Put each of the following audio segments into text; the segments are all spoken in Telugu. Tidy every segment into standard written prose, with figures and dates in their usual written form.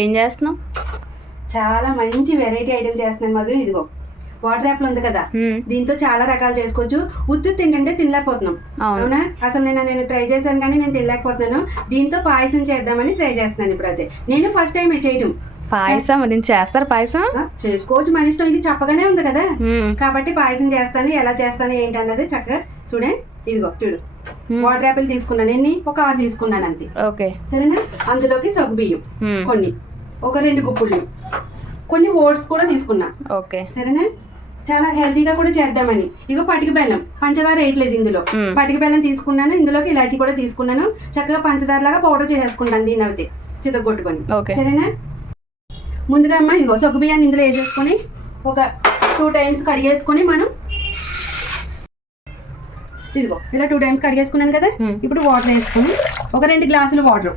ఏం చేస్తున్నావు? చాలా మంచి వెరైటీ ఐటమ్ చేస్తున్నాను మధు. ఇదిగో వాటర్ యాపిల్ ఉంది కదా, దీంతో చాలా రకాలు చేసుకోవచ్చు. ఉత్తు తింటే తినలేకపోతున్నాం, అవునా? అసలు నేను ట్రై చేశాను కానీ నేను తినలేకపోతున్నాను. దీంతో పాయసం చేద్దామని ట్రై చేస్తున్నాను. ఇప్పుడు అయితే నేను ఫస్ట్ టైం చేయడం పాయసం. దీన్ని చేస్తారు పాయసం? చేసుకోవచ్చు, మన ఇష్టం. ఇది చెప్పగానే ఉంది కదా, కాబట్టి పాయసం చేస్తాను. ఎలా చేస్తాను ఏంటి అన్నది చక్కగా చూడే. ఇదిగో చూడు, వాటర్ యాపిల్ తీసుకున్నాను. ఎన్ని? ఒక 6 తీసుకున్నాను అంతే. ఓకే, సరేనా? అందులోకి సగ్గు బియ్యం కొన్ని, ఒక 2 గుప్పులు, కొన్ని ఓట్స్ కూడా తీసుకున్నా. ఓకే, సరేనా? చాలా హెల్తీగా కూడా చేద్దామని. ఇదిగో పటిక బెల్లం, పంచదార వేయట్లేదు ఇందులో. పటిక బెల్లం తీసుకున్నాను, ఇందులోకి ఇలాచి కూడా తీసుకున్నాను. చక్కగా పంచదార లాగా పౌడర్ చేసేసుకుంటాను దీన్ని అయితే చితగొట్టుకొని. సరేనా? ముందుగా అమ్మ ఇదిగో సగ్గు బియ్యాన్ని ఇందులో వేసేసుకొని ఒక 2 టైమ్స్ కడిగేసుకొని మనం ఇదిగో ఇలా 2 టైమ్స్ కడిగేసుకున్నాను కదా. ఇప్పుడు వాటర్ వేసుకొని ఒక 2 గ్లాసులు వాటర్,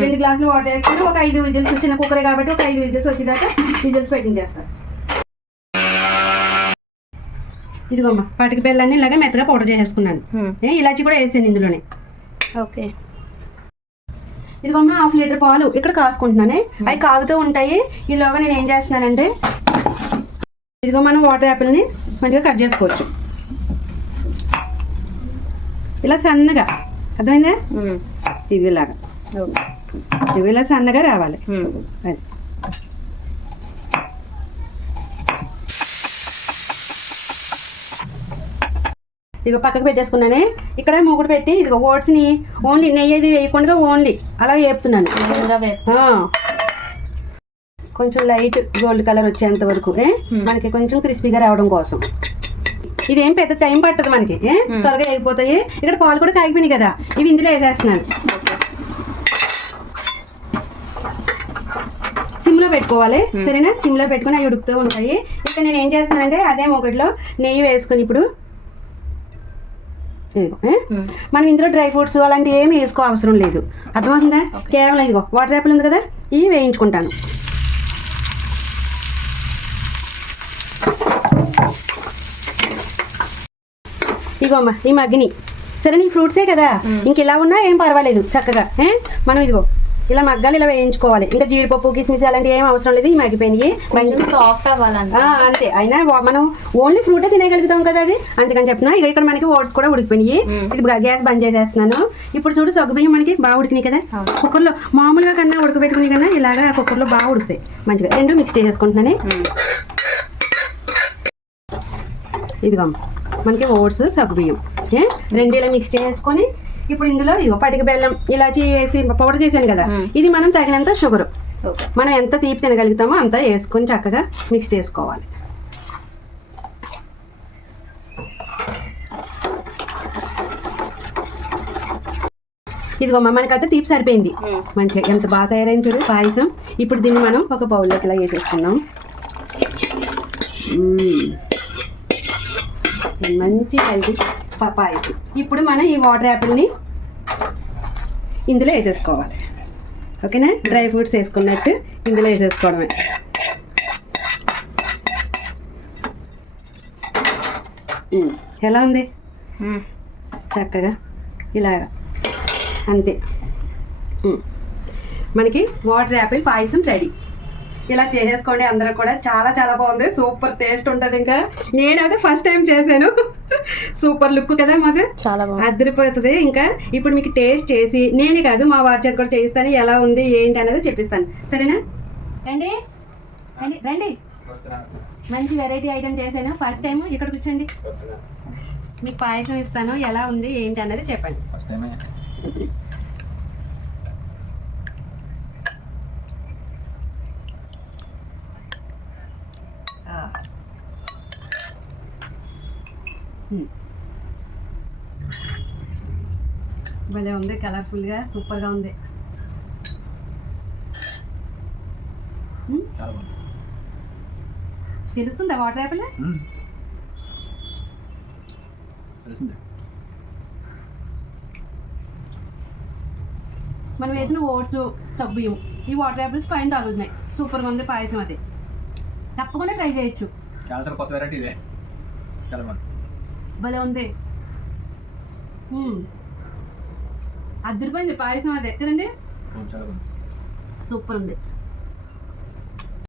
2 గ్లాసులు వాటర్ వేసుకొని ఒక 5 విజిల్స్, చిన్న కుక్కరే కాబట్టి ఒక 5 విజిల్స్ వచ్చేదాకా విజిల్స్ పెట్టించేస్తారు. ఇదిగోమ్మ పటిక బెల్లాన్ని ఇలాగే మెత్తగా పౌడర్ చేసేసుకున్నాను. ఇలాచి కూడా వేసాను ఇందులోనే. ఓకే, ఇదిగోమ్మ 1/2 లీటర్ పాలు ఇక్కడ కాసుకుంటున్నానే. అవి కాగుతూ ఉంటాయి. ఈలోగా నేను ఏం చేస్తున్నానంటే ఇదిగో మనం వాటర్ యాపిల్ని మంచిగా కట్ చేసుకోవచ్చు ఇలా సన్నగా. అర్థమైందా? ఇది ఇలాగా ఇవి ఇలా సన్నగా రావాలి. అది ఇదిగో పక్కకు పెట్టేసుకున్నానే. ఇక్కడ మూగుడు పెట్టి ఇదిగో ఓట్స్ని ఓన్లీ నెయ్యి అది వేయకుండా ఓన్లీ అలా వేపుతున్నాను. కొంచెం లైట్ గోల్డ్ కలర్ వచ్చేంత వరకు మనకి కొంచెం క్రిస్పీగా రావడం కోసం. ఇదేం పెద్ద టైం పట్టదు మనకి, త్వరగా అయిపోతాయి. ఇక్కడ పాలు కూడా కాగిపోయినాయి కదా, ఇవి ఇందులో వేసేస్తున్నాను. సిమ్లో పెట్టుకోవాలి. సరేనా? సిమ్లో పెట్టుకుని అవి ఉడుకుతూ ఉంటాయి. ఇంకా నేను ఏం చేస్తున్నానంటే అదే ఒకటిలో నెయ్యి వేసుకొని ఇప్పుడు ఇదిగో మనం ఇందులో డ్రై ఫ్రూట్స్ అలాంటివి ఏమి వేసుకో అవసరం లేదు. అర్థమవుతుందా? కేవలం ఇదిగో వాటర్ యాపిల్ ఉంది కదా, ఇవి వేయించుకుంటాను. ఇదిగో అమ్మ ఈ మగ్గిని. సరే నీ ఫ్రూట్సే కదా, ఇంక ఇలా ఉన్నా ఏం పర్వాలేదు. చక్కగా మనం ఇదిగో ఇలా మగ్గాలు ఇలా వేయించుకోవాలి. ఇంకా జీడిపప్పు కిస్మిస్ అలాంటివి ఏం అవసరం లేదు. ఈ మగ్గిపోయినాయి సాఫ్ట్ అవ్వాలంటే అంతే. అయినా మనం ఓన్లీ ఫ్రూటే తినేయగలుగుతాం కదా, అది అందుకని చెప్తున్నా. ఇక ఇక్కడ మనకి ఓట్స్ కూడా ఉడికిపోయినాయి. ఇది గ్యాస్ బంద్ చేసేస్తున్నాను. ఇప్పుడు చూడు సగ్గుబియ్యం మనకి బాగా ఉడికినాయి కదా. కుక్కర్లో మామూలుగా కన్నా ఉడకబెట్టుకుని కన్నా ఇలాగా కుక్కర్లో బాగా ఉడుకుతాయి మంచిగా. 2 మిక్స్ చేసేసుకుంటున్నాను. ఇదిగో మనకి ఓట్స్ సగ్గుబియ్యం 2 ఇలా మిక్స్ చేసుకొని ఇప్పుడు ఇందులో ఇదిగో పటిక బెల్లం ఇలాచి వేసి పౌడర్ చేశాను కదా, ఇది మనం తగినంత షుగర్, మనం ఎంత తీపి తినగలుగుతామో అంత వేసుకొని చక్కగా మిక్స్ చేసుకోవాలి. ఇదిగో మనకైతే తీపి సరిపోయింది మంచిగా. ఎంత బాగా తయారైంది చూడు పాయసం. ఇప్పుడు దీన్ని మనం ఒక బౌల్లోకి ఇలా వేసేసుకున్నాం. మంచి హెల్తీ పాయసం. ఇప్పుడు మనం ఈ వాటర్ యాపిల్ని ఇందులో వేసేసుకోవాలి. ఓకేనా? డ్రై ఫ్రూట్స్ వేసుకున్నట్టు ఇందులో వేసేసుకోవడమే. ఎలా ఉంది? చక్కగా ఇలాగా అంతే. మనకి వాటర్ యాపిల్ పాయసం రెడీ. ఇలా చేసేసుకోండి అందరూ కూడా. చాలా చాలా బాగుంది, సూపర్ టేస్ట్ ఉంటుంది. ఇంకా నేనైతే ఫస్ట్ టైం చేశాను. సూపర్ లుక్ కదా మాది, చాలా బాగుంది, అదిరిపోతుంది. ఇంకా ఇప్పుడు మీకు టేస్ట్ చేసి నేనే కాదు మా వారి చేత కూడా చేయిస్తాను. ఎలా ఉంది ఏంటి అనేది చెప్పిస్తాను. సరేనా? రండి రండి రండి. మంచి వెరైటీ ఐటమ్ చేశాను. ఫస్ట్ టైం ఇక్కడ కూర్చోండి, మీకు పాయసం ఇస్తాను. ఎలా ఉంది ఏంటి అనేది చెప్పండి. భలే ఉంది, కలర్ఫుల్గా సూపర్గా ఉంది. తెలుస్తుందా వాటర్ యాపిల్? మనం వేసిన ఓట్స్ సగ్గుబియ్యం ఈ వాటర్ యాపిల్స్ పైన తాగుతున్నాయి. సూపర్గా ఉంది పాయసం. అది తప్పకుండా ట్రై చేయొచ్చు. భలే ఉంది. అదిరిపోయింది పాయసం అదే కదండి చాలా బాగుంది. సూపర్ ఉంది